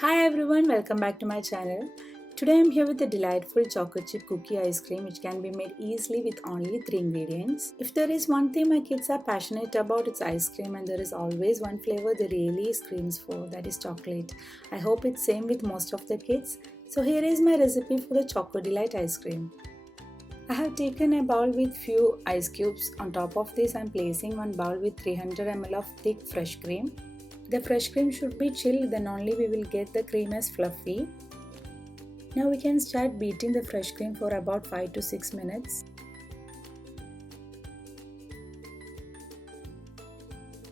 Hi everyone, welcome back to my channel. Today I'm here with a delightful chocolate chip cookie ice cream which can be made easily with only 3 ingredients. If there is one thing my kids are passionate about, it's ice cream, and there is always one flavor they really screams for, that is chocolate. I hope it's same with most of the kids. So here is my recipe for the Choco Delight ice cream. I have taken a bowl with few ice cubes. On top of this I'm placing one bowl with 300 ml of thick fresh cream. The fresh cream should be chilled, then only we will get the cream as fluffy. Now we can start beating the fresh cream for about 5 to 6 minutes.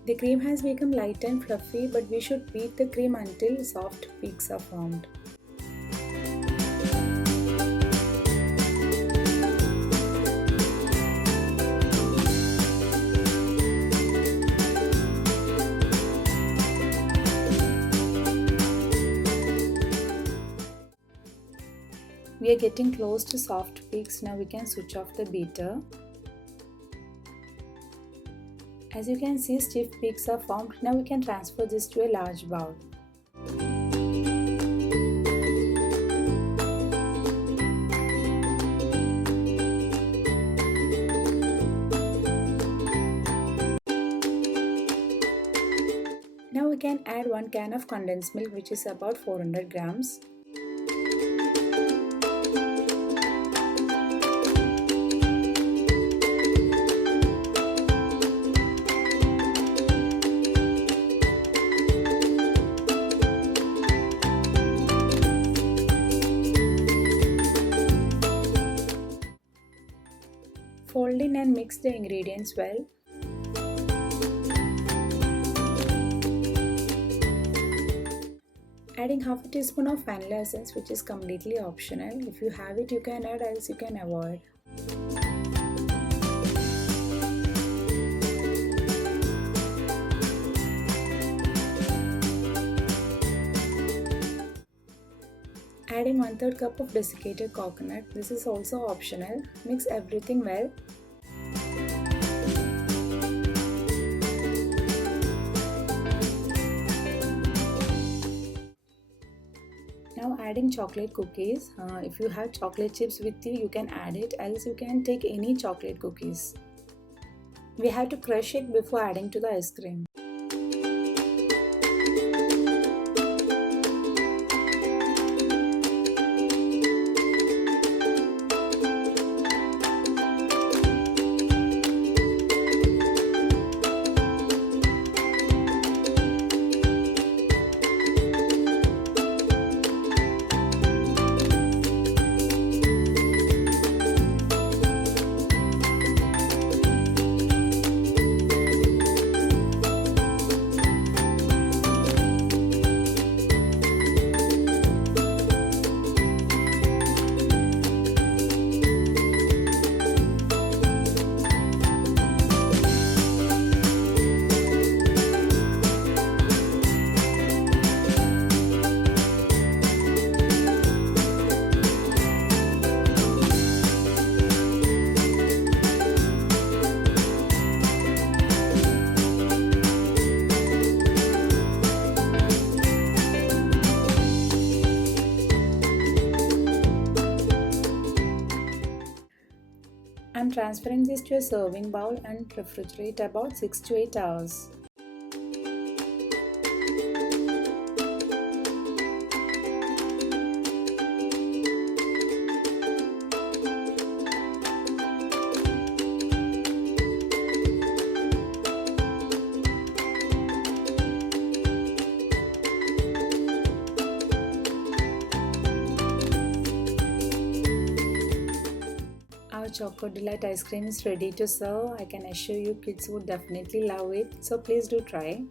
The cream has become light and fluffy, but we should beat the cream until soft peaks are formed. We are getting close to soft peaks. Now we can switch off the beater. As you can see, stiff peaks are formed. Now we can transfer this to a large bowl. Now we can add 1 can of condensed milk, which is about 400 grams. Fold in and mix the ingredients well. Adding half a teaspoon of vanilla essence, which is completely optional. If you have it, you can add, else you can avoid. Adding 1/3 cup of desiccated coconut. This is also optional. Mix everything well. Now adding chocolate cookies. If you have chocolate chips with you, you can add it, else you can take any chocolate cookies. We have to crush it before adding to the ice cream. I'm transferring this to a serving bowl and refrigerate about 6 to 8 hours. Our Choco Delight ice cream is ready to serve. I can assure you kids would definitely love it, so please do try.